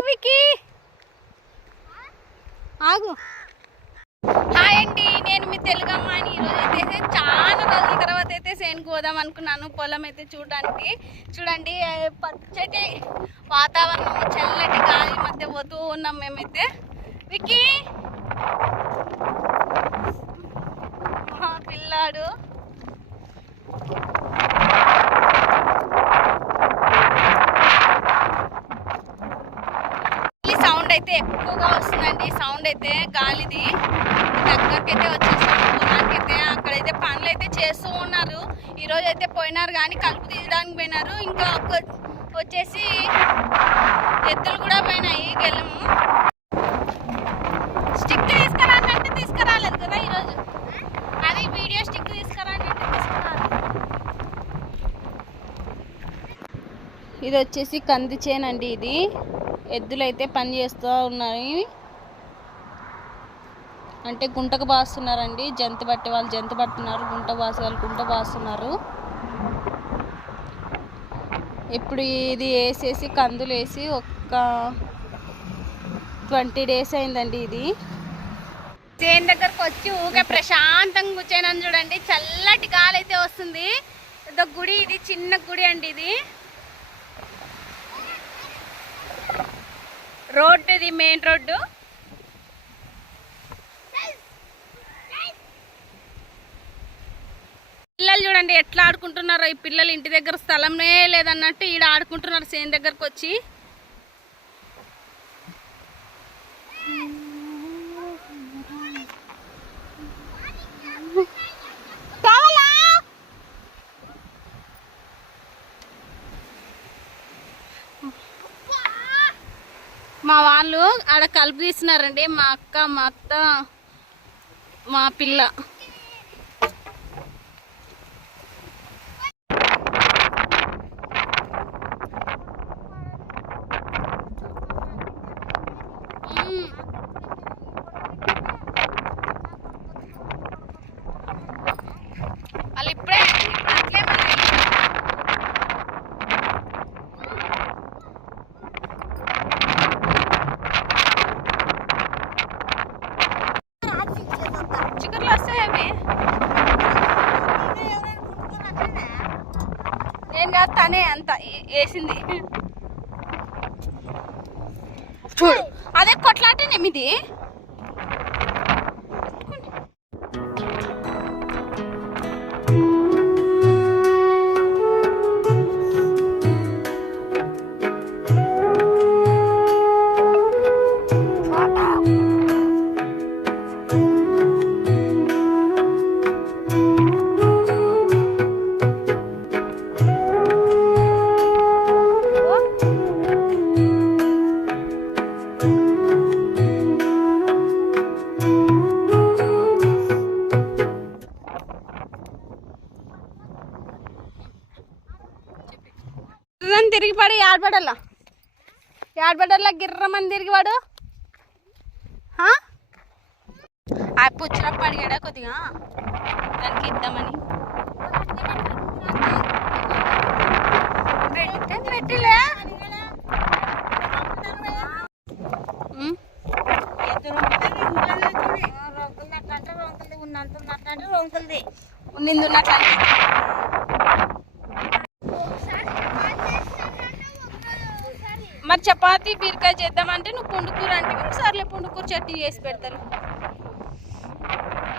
ఆగు వికీ, ఆగు. హాయ్ అండి, నేను మీ తెలుగమ్మ. అని ఈరోజు అయితే చాలా రోజుల తర్వాత అయితే సేనుకు పోదాం అనుకున్నాను. పొలం అయితే చూడడానికి. చూడండి పచ్చటి వాతావరణం, చల్లటి గాలి మధ్య పోతూ ఉన్నాం మేమైతే. వికీ మా పిల్లాడు సౌండ్ అయితే ఎక్కువగా వస్తుందండి. సౌండ్ అయితే గాలిది. దగ్గరికి అయితే వచ్చేసాము పొలానికి అయితే. అక్కడైతే పనులు అయితే చేస్తూ ఉన్నారు. ఈరోజు అయితే పోయినారు కానీ కలుపు తీయడానికి పోయినారు. ఇంకా వచ్చేసి ఎద్దులు కూడా పోయినాయి. గెలము స్టిక్ తీసుకురానంటే తీసుకురాలేదు కదా ఈరోజు. అది వీడియో స్టిక్ తీసుకురానంటే తీసుకురాలేదు. ఇది వచ్చేసి కంది చేనండి. ఇది ఎద్దులు అయితే పని చేస్తూ ఉన్నాయి. అంటే గుంటకు బాస్తున్నారండి. జంతు పట్టే వాళ్ళు జంతు పడుతున్నారు, గుంట బాసే వాళ్ళు గుంట బాస్తున్నారు. ఇప్పుడు ఇది వేసేసి కందులు వేసి ఒక 20 days అయిందండి. ఇది చేను దగ్గరకు వచ్చి ఊకే ప్రశాంతంగా కూర్చొని చూడండి. చల్లటి గాలి అయితే వస్తుంది. ఇదో గుడి, ఇది చిన్న గుడి అండి. ఇది రోడ్డు, ఇది మెయిన్ రోడ్డు. పిల్లలు చూడండి ఎట్లా ఆడుకుంటున్నారో. ఈ పిల్లలు ఇంటి దగ్గర స్థలమే లేదన్నట్టు ఈడ ఆడుకుంటున్నారు చేను దగ్గరకు వచ్చి. మా వాళ్ళు ఆడ కలుపు తీస్తున్నారండి. మా అక్క, మా అత్త, మా పిల్ల. వాళ్ళు ఇప్పుడే అట్లే చికెన్లు వస్తాయి. అవి నేను కాదు, తనే అంత వేసింది. చూడు అదే కొట్లాటనేమిది. తిరిగి పడి ఏడబడల్లా గిర్రమని తిరిగివాడు. ఆ పుచ్చినప్పుడు అడిగాడా కొద్దిగా దానికి ఇద్దామని. పెట్టిలే ఉన్నట్ల. మరి చపాతీ బీరకాయ చేద్దామంటే నువ్వు పుండుకూర అంటే సర్లే పుండుకూర చట్నీ చేసి పెడతాను.